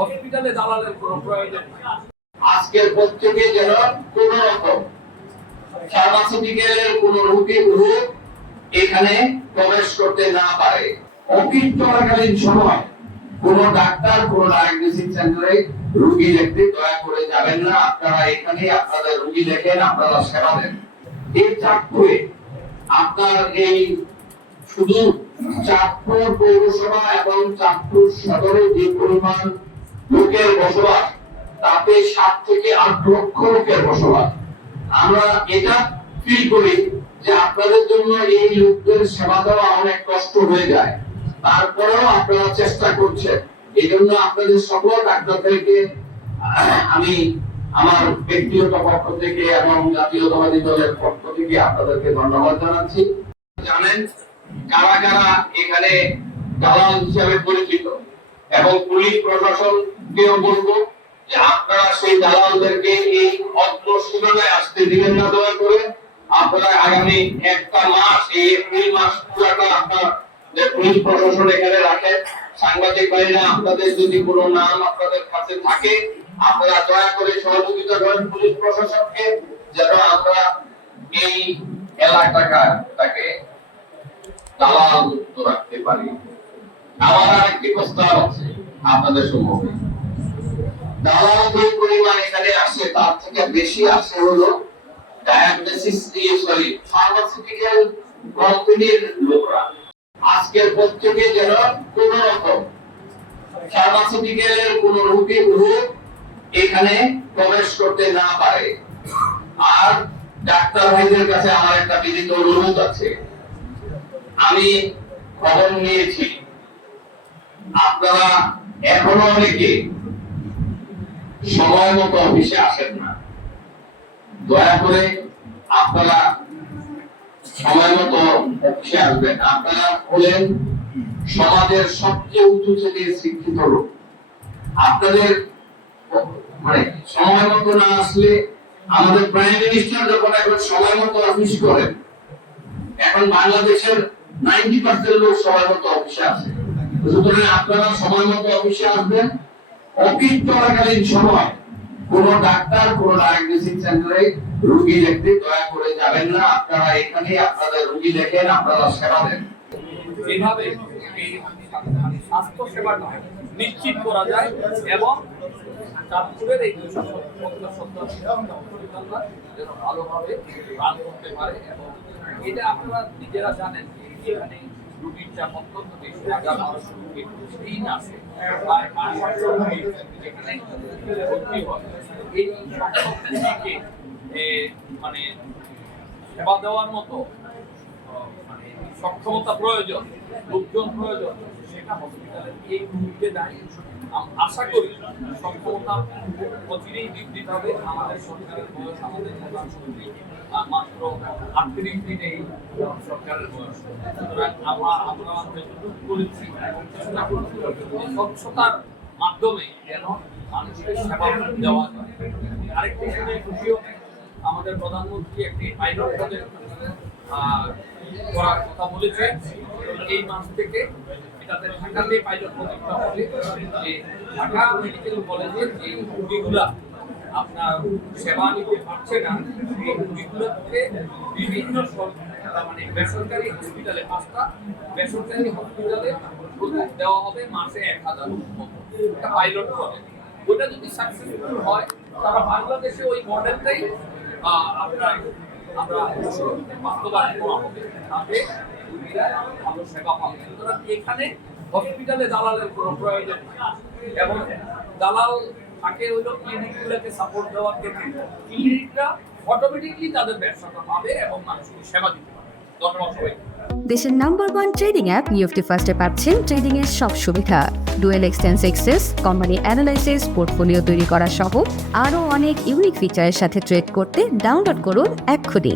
হসপিটালে দালালের কোনো প্রয়োজন নেই। আজকের প্রত্যেকে যেন কোন রকম ফার্মাসিউটিক্যালের কোন রোগী গ্রুপ এখানে প্রবেশ করতে না পারে। অফিস চলাকালীন সময় কোন ডাক্তার কোন ডায়াগনস্টিক সেন্টারে রোগী দেখতে দয়া করে যাবেন না। আপনারা এখানে আপনাদের রোগী দেখেন, আপনারা সেবা দেন। এই চাঁদপুরে আপনার এই শুধু চাঁদপুর পৌরসভা এবং চাঁদপুর সদরে যে পরিমাণ লোকের বসবাস, তাতে 7 থেকে 8 লক্ষ লোকের বসবাস। আমরা এটা ফিল করি যে আপনাদের জন্য এই লোকদের সেবা দেওয়া অনেক কষ্ট হয়ে যায়, তারপরেও আপনারা চেষ্টা করছেন। এই জন্য আপনাদের সকল ডাক্তারদেরকে আমি আমার ব্যক্তিগত পক্ষ থেকে এবং জাতীয়তাবাদী দলের পক্ষ থেকে আপনাদেরকে ধন্যবাদ জানাচ্ছি। জানেন কারা কারা এখানে দালাল হিসাবে পরিচিত, এবং পুলিশ প্রশাসনকেও বলবো যে আপনারা সেই দালালদেরকে এই অত্র সীমানায় আসতে দিবেন না দয়া করে। আপনারা আগামী একটা মাস, এই এপ্রিল মাস পুরাটা আপনার পুলিশ প্রশাসন এখানে রাখেন। সাংবাদিক ভাইরা, আপনাদের যদি কোনো নাম আপনাদের কাছে থাকে, আপনারা দয়া করে সহযোগিতা করেন পুলিশ প্রশাসনকে, যেন আমরা এই এলাকাটাকে দালাল মুক্ত রাখতে পারি। আমার আরেকটি প্রস্তাব আছে আপনাদের সম্মুখে। দালাল যে পরিমাণ এখানে আসে, তার থেকে বেশি আসে হলো ফার্মাসিউটিক্যাল কোম্পানির লোকরা। আজকের প্রত্যেকে যেন কোন রকম ফার্মাসিউটিক্যালের কোন রোগী গ্রুপ এখানে প্রবেশ করতে না পারে। আর ডাক্তার ভাইদের কাছে আমার একটা বিনীত অনুরোধ আছে। আমি খবর নিয়েছি আপনারা এখনো অনেকে সময় মতো অফিসে আসেন না। দয়া করে আপনারা সময় মতো অফিসে আসবেন। আপনারা হলেন সমাজের সবচেয়ে উঁচু শ্রেণীর শিক্ষিত লোক। আপনাদের মানে সময় মতো না আসলে, আমাদের প্রাইম মিনিস্টার যখন এখন সময় মতো অফিস করেন, এখন বাংলাদেশের 90% লোক সময় মতো অফিসে আসে। সুতরাং আপনারা সময় মতো অফিসে আসবেন। অফিস চলাকালীন সময় কোন ডাক্তার কোন ডায়াগনস্টিক সেন্টারে রোগী দেখতে দয়া করে যাবেন না। আপনারা এখানে আপনাদের রোগী দেখেন, আপনারা সেবা দেন। যেভাবে এই স্বাস্থ্য সেবাটা নিশ্চিত করা যায় এবং চাঁদপুরের এই 270 যেন ভালোভাবে রান করতে পারে, এবং এটা আপনারা নিজেরা জানেন এখানে রোগীর চাপ অত্যন্ত বেশি। 1100 রোগী দিন আসে, প্রায় 800 রোগী এখানে ভর্তি হয়। এই সংখ্যক রোগীকে মানে সেবা দেওয়ার মতো মানে সক্ষমতা প্রয়োজন, লোকজন প্রয়োজন, সেটা হসপিটালের এই মুহূর্তে নাই। আশা করি সক্ষমতা অচিরেই বৃদ্ধি পাবে। আমাদের সরকারের বয়স, আমাদের প্রধানমন্ত্রী মাত্র 38 দিনেই সরকারের বয়স। সুতরাং আমরা যতটুকু করেছি এবং চেষ্টা করছি স্বচ্ছতার মাধ্যমে যেন মানুষকে সেবা দেওয়া যায়। আরেকটি খুশিও, আমাদের প্রধানমন্ত্রী একটি পাইলট প্রজেক্ট করার কথা বলেছে। এই মাস থেকে এটাতে ঢাকাতে পাইলট প্রজেক্টটা হবে, যে ঢাকা মেডিকেল কলেজের যে রোগীগুলা আপনার সেবা নিতে পারছে না, এই রোগীগুলোকে বিভিন্ন মানে বেসরকারি হসপিটালে 5টা বেসরকারি হসপিটালে দেওয়া হবে মাসে 1000 মতো। একটা পাইলট প্রজেক্ট, ওটা যদি সাকসেসফুল হয়, তারা বাংলাদেশে ওই মডেলটাই আপনার আমরা বাস্তবায়ন করা হবে, তাতে রোগীরা ভালো সেবা পাবে। সুতরাং এখানে হসপিটালে দালালের কোনো প্রয়োজন নেই, এবং দালাল তাকে হইলো ক্লিনিকগুলোকে সাপোর্ট দেওয়ার ক্ষেত্রে ক্লিনিকরা অটোমেটিকলি তাদের ব্যবসাটা পাবে এবং মানুষকে সেবা দিতে পারবে। ধন্যবাদ সবাই। দেশের নাম্বার 1 ট্রেডিং অ্যাপ নিফটি ফার্স্টে পাচ্ছেন ট্রেডিং এর সব সুবিধা, dual এক্সটেন্স access, company analysis, portfolio তৈরি করা সহ আরও অনেক ইউনিক ফিচারের সাথে ট্রেড করতে ডাউনলোড করুন এক্ষুনি।